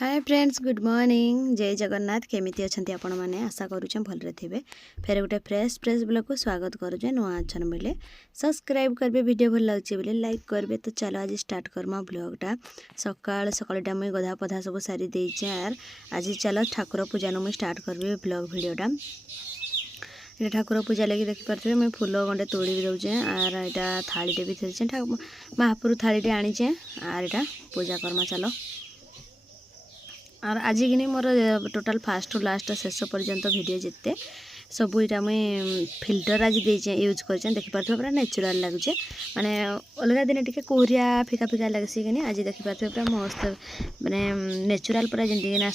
Hi friends, good morning. जय जगन्नाथ। केमिति अछंती आपण माने? आशा करूचे भलरे थिबे। फेर गोटे फ्रेश ब्लॉग को स्वागत करूचे। नुआ अछन बोले सब्सक्राइब करबे, वीडियो भल लागचे बोले लाइक करबे। तो चलो आज स्टार्ट करमा ब्लॉगटा। सकाळ सकाळटा मुई गधा पधा सब सारी देइचे यार। आज चलो ठाकुर पूजा नु स्टार्ट करबे ब्लॉग वीडियोटा। ये ठाकुर पूजा लगी देखि परथे मैं फूल गंडे तोड़ी भी दउचे आर एटा थालीटे भी थेचे महापुर थालीटे आनीचे आर एटा पूजा करमा। चलो और आज कि मोर टोटाल फास्ट टू लास्ट शेष पर्यंत वीडियो जिते सब यहाँ मुई फिल्टर आज देचे यूज कर देखिपे पूरा नेचुरल लगुचे। माने अलग दिन टिके कोहरिया फिका फिका लगसी कि आज देखिपे पूरा मस्त माने नेचुरल पूरा जमीना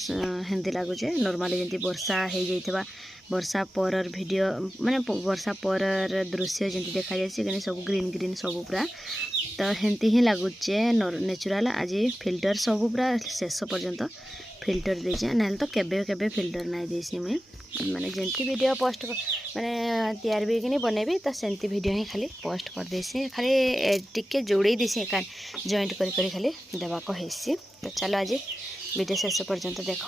हेंदी लगुचे। नॉर्मली जमी वर्षा हो जाइए वर्षा पर वीडियो माने वर्षा पर दृश्य जमी देखा जाए सब ग्रीन ग्रीन सब पूरा तो हेंती ही लगुचे नेचुरल। आज फिल्टर सब पूरा शेष पर्यंत फिल्टर देचे ना तो केबे केबे फिल्टर नहीं देसी मुई माने जंती वीडियो पोस्ट माने तैयार भी कि बनैबी तो सेंती वीडियो ही खाली पोस्ट कर देसी खाली टिके जोड़े देसी एका जॉइंट करी खाली देवा को हेसी। तो चलो आज वीडियो शेष पर्यंत देख।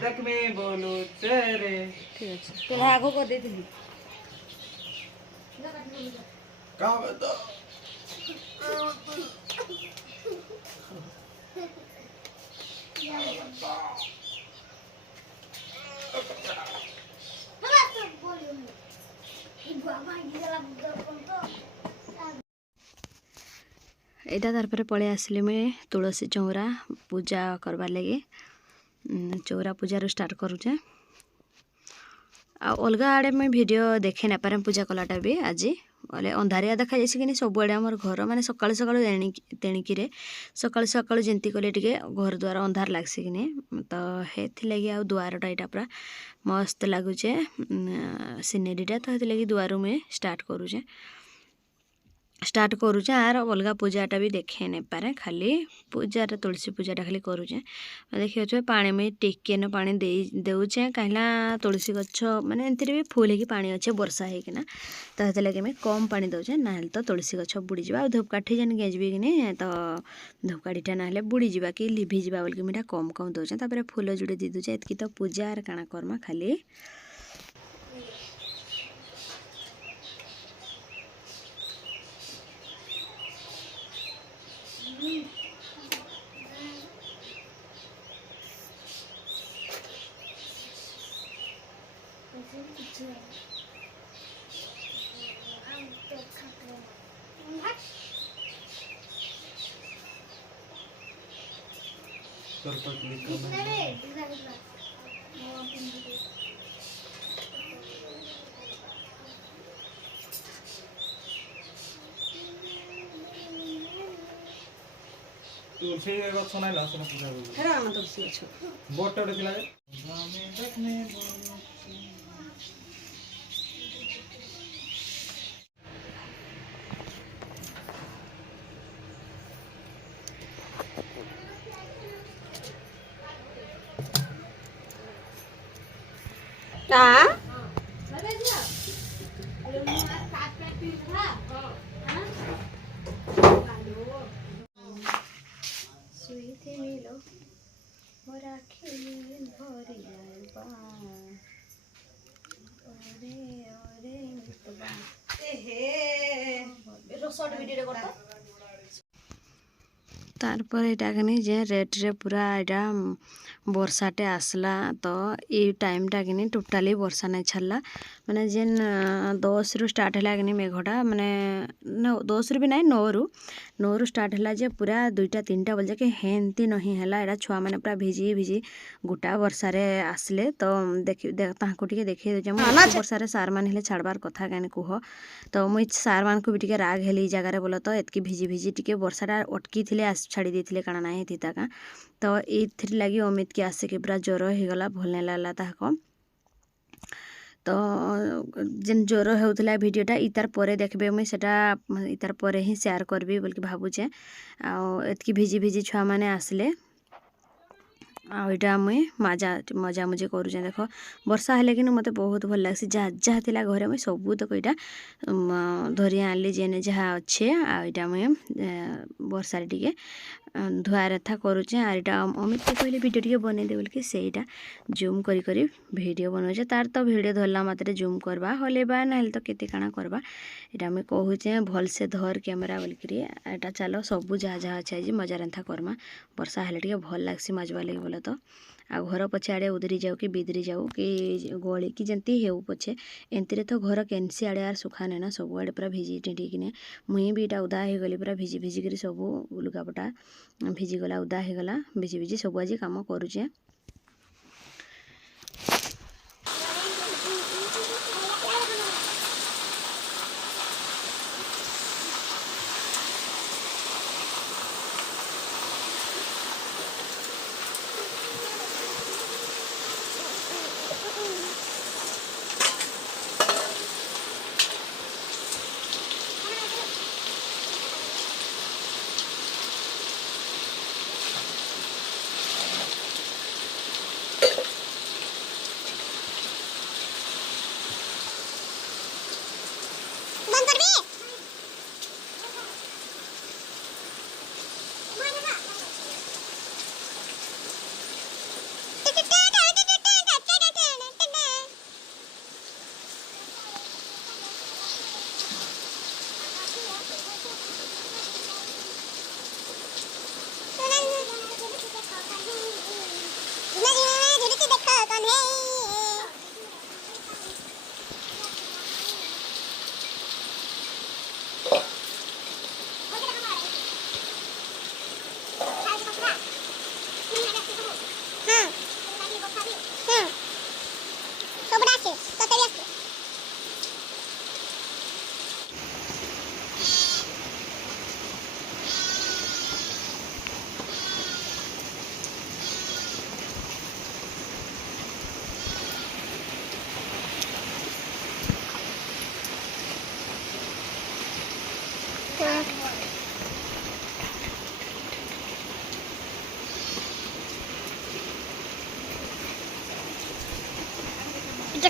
तक में बोलो तेरे ठीक है तो आगो कर दे दिली का बता एटा तार पलि आसली मुझे तुलसी चौरा पूजा करवार लगे। चौरा पूजा स्टार्ट करुचे। अलग आड़े मुझे वीडियो देखे ना पारे पूजा कलाटा भी आज बोले अंधारिया देखा जाए कि सब आड़े आमर घर माने सका सका तेणिकी सका सका जमी कले टे घर द्वार अंधार लगसी कि तो लगे आ दुआरटा यहाँ पूरा मस्त लगुचे सीनेरीटा। तो लगे दुआर मुझे स्टार्ट करुचे आर अलग पूजाटा भी देखे नहीं पारे खाली पूजा तुलसी पूजाटा खाली करुचे। देखिए पानी में टिके न पानी देउचे कहीं तुलसी गछ माने एंती भी फुल हो पानी अच्छे वर्षा होना तो लगे मैं कम पानी दौचे ना तो तुलसी गछ बुड़ी जा। धूपकाठी जेन गेजबी कि तो धूपकाठीटा ना बुड़ी जा कि लिभि जा बोल कि कम कम दौचे तापर फूल जोड़े दी दूचे एतकी तो पूजा आर काଣା करमा खाली। तुलसी गछ ना लासन पूजा हो हेरा हम तुलसी गछ बोट उठे थिला जे का ଗୋଟେ ଭିଡ଼ିଓ କରତ तारपर एटा कि जे रेट रे पूरा एटा वर्षाटे आसला तो ये टाइमटा कि टोटाली वर्षा नहीं छाड़ला माने जेन 10 रु स्टार्ट है कि मेघटा माने 10 रु भी नहीं 9 रु स्टार्ट है जे पूरा 2टा 3टा बजे के हेंती नहीं है एटा छुआ मैंने पूरा भिजी भिजी गोटा वर्षारे आसले तो देखिए देखिए वर्षारे सार मान हेले छाड़बार कथा क्या कह तो मुई सार मान को भी टिके राग हेली जगार बोल तो एतकी भिजी भिजी टिके वर्षाटा अटकी थे छाड़ी देते काଣା ना हेता का तो ये लगी अमित के आसिक पूरा ज्वर हो गला भल नहीं लगला ताको तो जेन ज्वर होता भिडटा इतार पर देखबे मुई सेटा इतार पर ही शेयर करबी बोल भावुचे आतकी भिजी भिजी छुआ मैंने आसले आईटा मुई मजामुजी करुचे देख वर्षा हेले कि मत बहुत भल लग्सी जहाँ जहाँ थी घरे मुई सबू तक यहाँ धरी आनली जेने जहाँ अच्छे आईटा मुई वर्षारे टिके धुआ रेथा करुचे आर इटा अमित के कहले वीडियो टिके बने दे बोल सेटा जूम करी करी वीडियो बनौचे तार तो वीडियो धरला मात्रे जूम करवा हलेबा ना तो केते काଣା करबा इटा मुई कहूचे भल से धर कैमेरा बोलकरी एटा चलो सबू जहाँ जहाँ अच्छे मजा रेथा करमा वर्षा हेले टिके भल लागसी मजवा लगे बोले तो आ घर पछे आड़े उधरी जाऊ कि बिदरी जाऊ कि गली कि जंती हेउ पछे एंती तो घर केनसी आड़े आर सुखा नहीं ना सब आड़े पूरा भिजी टिंटिकिने मुई भी इटा उदा हो गली पूरा भिजी भिजी कर सब लुगापटा भिजिगला उदा हो गला भिजी भिजी सब आज कम करुचे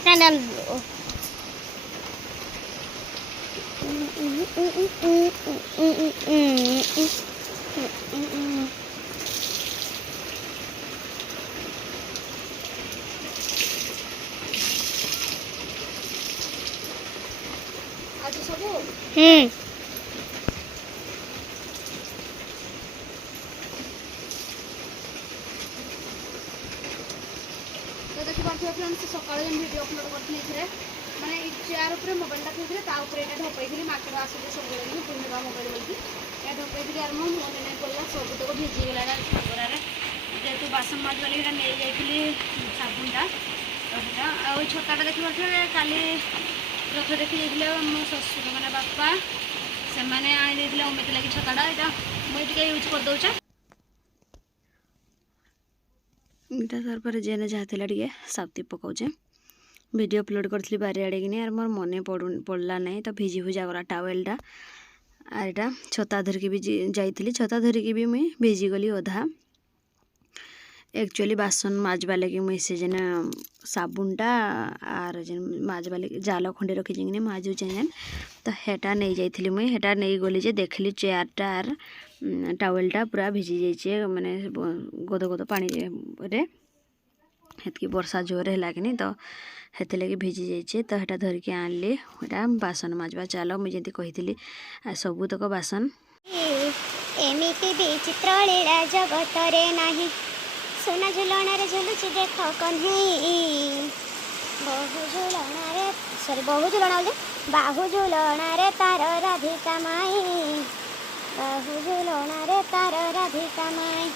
kanan dulu. तो देखिए फ्रेंड्स सकाल वीडियो अपलोड करते माने चेयर उपर मोबाइलटा थी ढपई मार्केट आसते सब पूर्णिमा मोबाइल बोलती ढपई आर मन नहीं पड़ा सब तक भिजिगला झगड़े जेहतु बासन माज वाली नहीं जाइली साबुनटा तो छताटा देखिए काली रथ देखी जाइए मो शशुर मैंने बापा से मैंने आनी अमित लगी छताटा यहाँ मुझे यूज कर दूचे इटा तार जेने जहाँ थी टे साप्ती पकाऊे वीडियो अपलोड करी बारियाड़े कि यार मोर मन पड़ला नहीं तो भिजी भुजा गला टावेलटा आर इटा छता धरिकी भी जाइली छता धरिकी भी मुई भिजिगली अधा एक्चुअली बासन माजवा लगे मुई से जेन साबुनटा आर जेन माजवा लगे जाल खंडे रखी जिंगने माजुचे जेन तो हेटा नहीं जाइली मुई हेटा नहीं गली जे देखली चेयरटा आर टावेलटा पूरा भिजी जाइए माने गद गद पानी रे हेतकी वर्षा जोर है कि तो हेते लगे भिजी जाइए तो हेटा धरिकी आनली हेटा बासन माजवा चल मुझे कही सबूतक बासन एमिति विचित्र लीला जगतरे नाही सुना झुलणारे झुलुची देख कन्हई बहु झुलणारे सॉरी बहु झुलणा बोलते बाहु झुलणारे तार राधिका माई बाहु झुलणारे तार राधिका माई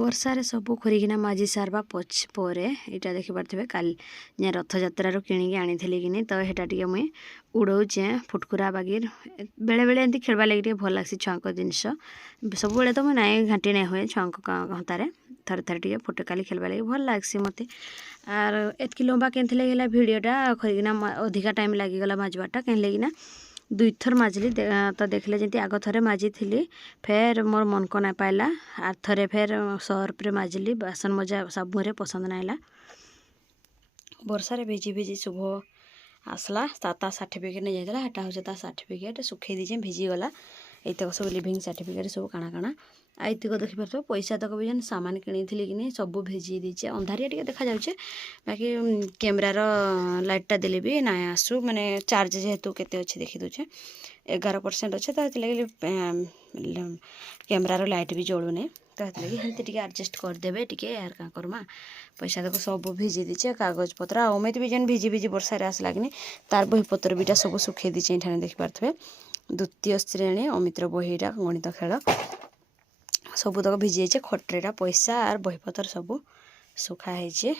ବର୍ଷାରେ ସବୁ ଖୋରିକିନା ମାଜି ସାରବା ପରେ ଏଇଟା ଦେଖିପାରୁଥିବେ କାଲି ଯେ ରଥଯାତ୍ରାରୁ କିଣିକି ଆଣିଥିଲି କିନି ତ ହେଟା ଟିକେ ମୁଇଁ ଉଡ଼ଉଛେ ଫୁଟକୁରା ବାଗିର ବେଳେବେଳେ ଏମିତି ଖେଳବା ଲାଗି ଟିକେ ଭଲ ଲାଗ୍ସି ଛୁଆଙ୍କ ଜିନିଷ ସବୁବେଳେ ତ ମୁଇଁ ନାଇଁ ଘାଣ୍ଟି ନାଇଁ ହୁଏ ଛୁଆଙ୍କ ହତାରେ ଥରେ ଥରେ ଟିକେ ଫୁଟକାଲି ଖେଳବା ଲାଗି ଭଲ ଲାଗ୍ସି ମୋତେ ଆର୍ ଏତ୍କି ଲମ୍ବା କେନ୍ତି ଲାଗିଲା ଭିଡ଼ିଓଟା ଖରିକିନା ଅଧିକା ଟାଇମ୍ ଲାଗିଗଲା ମାଜବାଟା କେନ୍ ଲାଗିନା 2 थर माजली तो देखले जमी आग थरे माजिली फेर मोर मन को ना पाइला आर थरे फेर सर्फरे माजली बासन मजा सबुरे पसंद नाइला वर्षा भिजी भिजी शुभ आसला ता सर्टिफिकेट नहीं जाता हेटा हूँ ता सर्टिफिकेट सुखे दीजे भिजीगला एतक सब लिविंग सर्टिफिकेट सब काଣା काଣା आईतक देखिपार पैसा तक भी सामान किनी कि सब भिजी दीचे अंधारिया टे देखा जाऊे बाकी कैमेरार लाइटा देले भी ना आसू माने चार्ज जेहेतु केते अच्छे देखी दूचे 11% अच्छे तो लगे कैमेरार लाइट भी जलूनी तो लगे हेल्थ एडजस्ट करदे टी यार क्या करमा पैसा तक सब भिजी दीचे कागज पत्र अमित भी जेन भिजी भिजी वर्षा आसला कि तार बहीपत्र बीटा सब सुखे दीचे ये देखिपारे द्वितीय श्रेणी अमितर बहीटा गणित खेल सबुतक भिजी जाइए खटरेटा पैसा आर बहीपत्र सब सुखा है।